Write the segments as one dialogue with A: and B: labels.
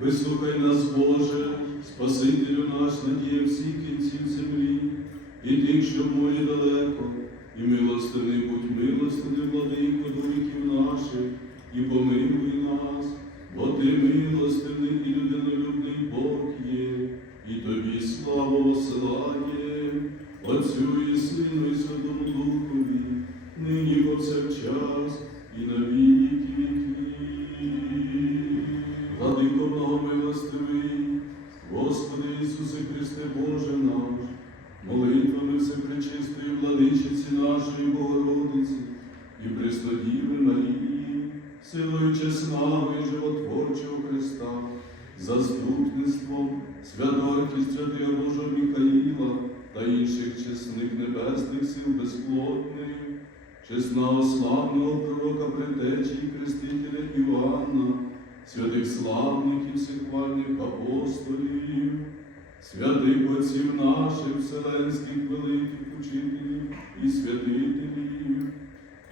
A: вислухай нас, Боже, Спасителю наш, надія всіх кінців землі, і тих, що в морі далеко, і милостивий будь милостивий, владико духів наших, і помилуй нас, бо ти милостивий і людинолюбний Бог є, і тобі славу посилає, Преснодіви Марії, силою і животворчого Христа, заступництвом святого Архістратия Божого Михаїла та інших чесних небесних сил безплотних, чесного славного пророка предтечі і Хрестителя Іоанна, святих славних і всехвальних апостолів, святих отців наших вселенських великих учителів і святителів,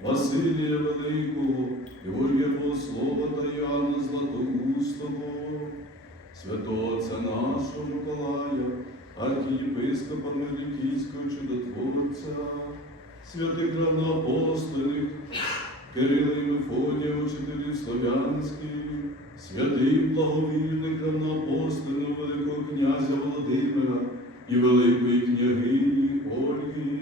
A: Василія Великого, Георгія Богослова та Іоанна Златоустого, святого Отця нашого Миколая, архієпископа Меликійського чудотворця, святих равноапостолів, Кирила і Мефодія, учителів Слов'янських, святих благовірних равноапостолів Великого князя Володимира і Великої княгині Ольги,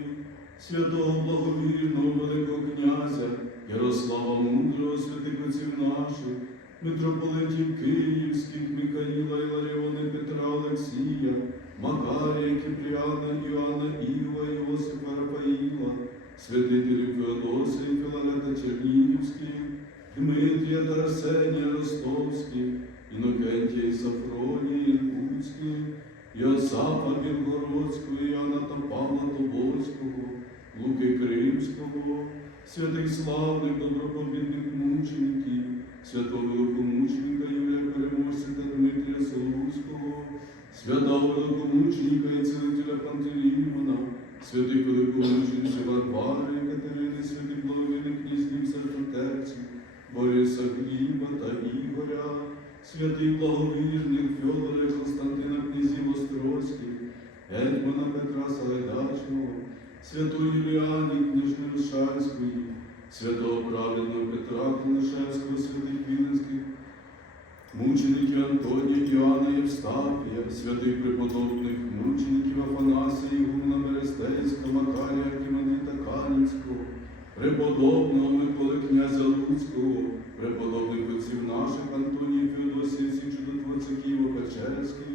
A: святого благовірного Великого князя Ярослава Мудрого, святих отців наших, митрополитів Київських, Михаїла Іларіона, Петра Олексія, Макарія, Кіпріана, Іоанна, Іва, Іосифа, Рафаїла, святителів Феодосія, Філарета Чернігівських, Дмитрія та Арсенія Ростовських, Інокентія і Сафронія Іркутських, Йосафа Білгородського, Іоанна та Павла Тобольського, Луки Кримського, святих славних добропобідних мучеників, святого великомученика Юрія Переможця Дмитрія Солуцького, святого великомученика і цілителя Пантелеймона, святих великомучениців Варвари, Катерини, святих благовільних князів Сарфатерців, Бориса Гліба та Ігоря, святих благовірних Фьодора Константина князів Острозьких, Гетьмана Петра Саледачного, святої Юліані княжни Рушанської, святого праведного Петра Коношевського, святих Віленських, мучеників Антонія, Іоанна Євстафія, святих преподобних мучеників Афанасія, Ігумна Берестейського, Макарія, Архімандрита Кам'янського, преподобного Миколи князя Луцького, преподобних отців наших Антонія Феодосія, всіх чудотворців Києва Печерських,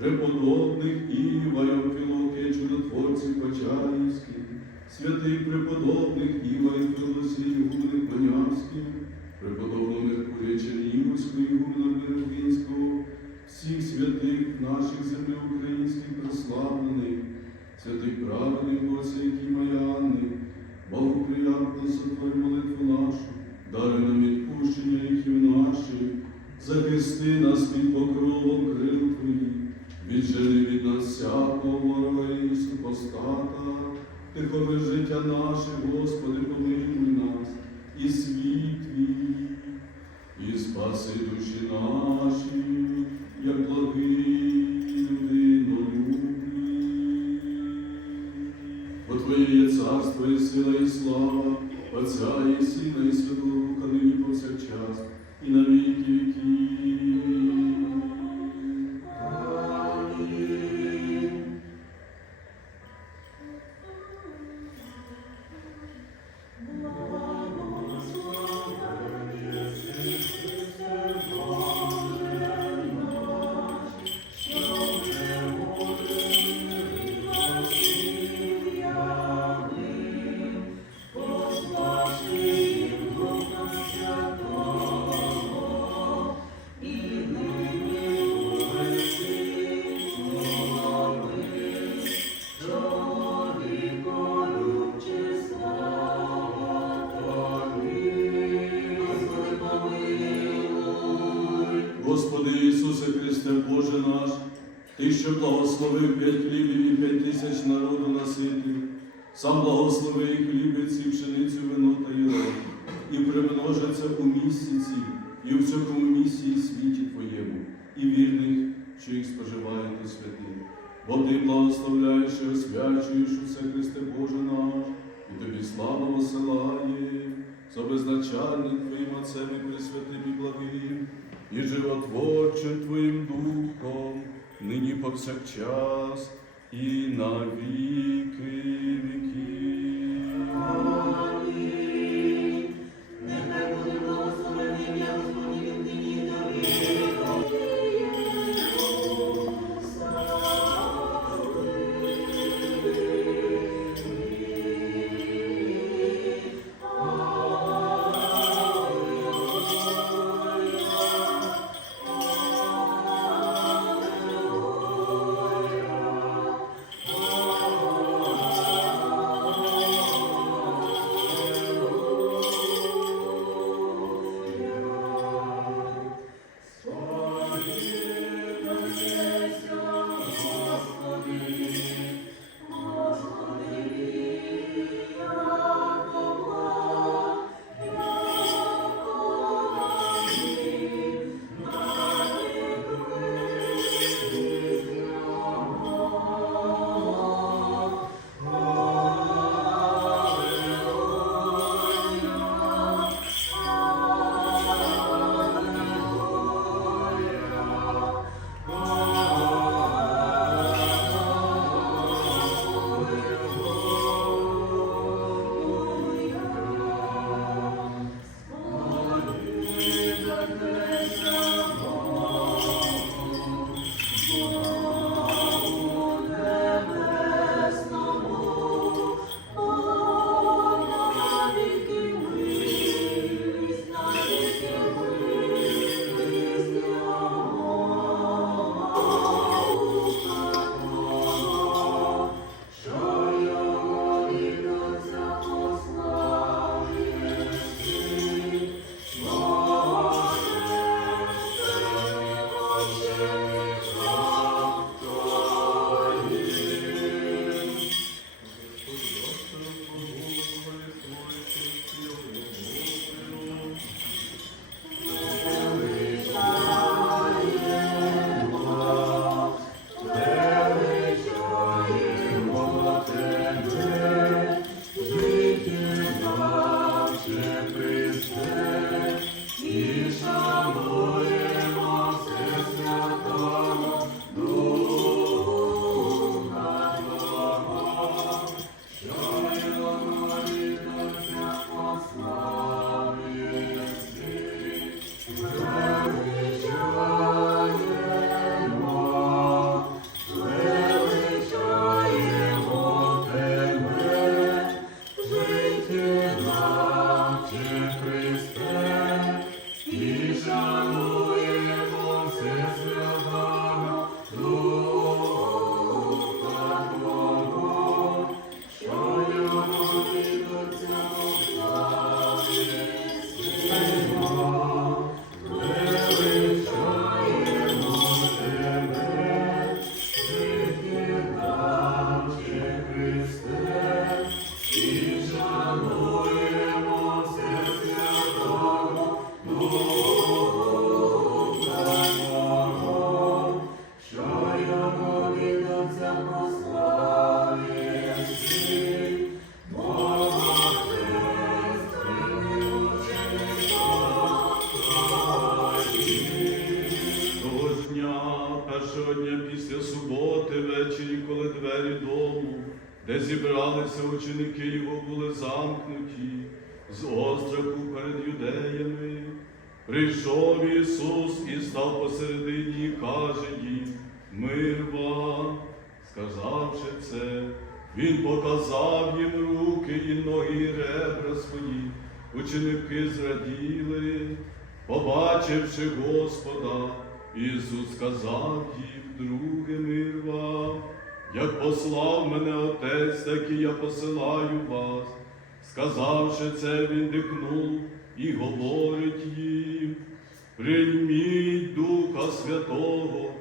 A: преподобних Іва і Амфілокія, чудотворців Почаївських, святих преподобних Іва і Феодосія, Ігумних Понявських, преподобного Меркурія Чернігівського, Ігумна Берегинського, всіх святих наших землі українських прославлених, святих праведних Босих і Маяни, життя наше, Господи, помилуй нас, і світ Твій, і спаси душі наші, як благий. Бо Твоє є царство і сила, і слава, Отця і Сина, і Святого Духа, нині повсякчас, і на Господи Ісусе Христе, Боже наш, Ти, що благословив п'ять хлібів і п'ять тисяч народу наситив, сам благослови і хлібиці, пшеницю, вино та єлей, і примножаться у місяці, і в цьому місці і світі Твоєму.
B: і вірних, що їх споживаєте святи. Бо ти благословляєш і освячуєш усе Христе Боже наш, і тобі слава посилає, за безначальним Твоїм Отцем і Пресвятим і благим, і животворчим Твоїм Духом, нині повсякчас і на віки віків. Зібралися ученики його, були замкнуті, з остраху перед юдеями. Прийшов Ісус і став посередині, і каже їм, мир вам. Сказавши це, Він показав їм руки і ноги, і ребра свої. Ученики зраділи, побачивши Господа, Ісус сказав їм, друге мир вам, як послав мене Отець, так і я посилаю вас. Сказавши це, він дихнув і говорить їм, прийміть Духа Святого,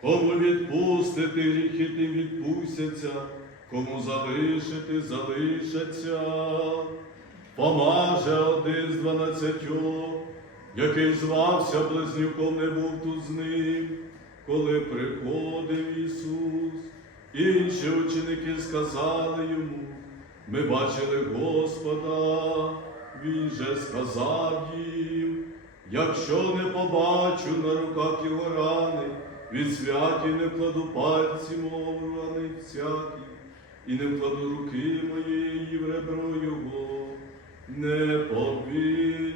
B: кому відпустити гріхи, тим відпустяться, кому залишити, залишаться. Помаже один з дванадцятьох,
A: який звався близнюком, не був тут з ним, коли приходив Ісус. Інші ученики сказали йому, ми бачили Господа, Він же сказав їм, якщо не побачу на руках його рани, від святі не вкладу пальці мов рани всякі, і не вкладу руки моєї в ребро його, не повірю.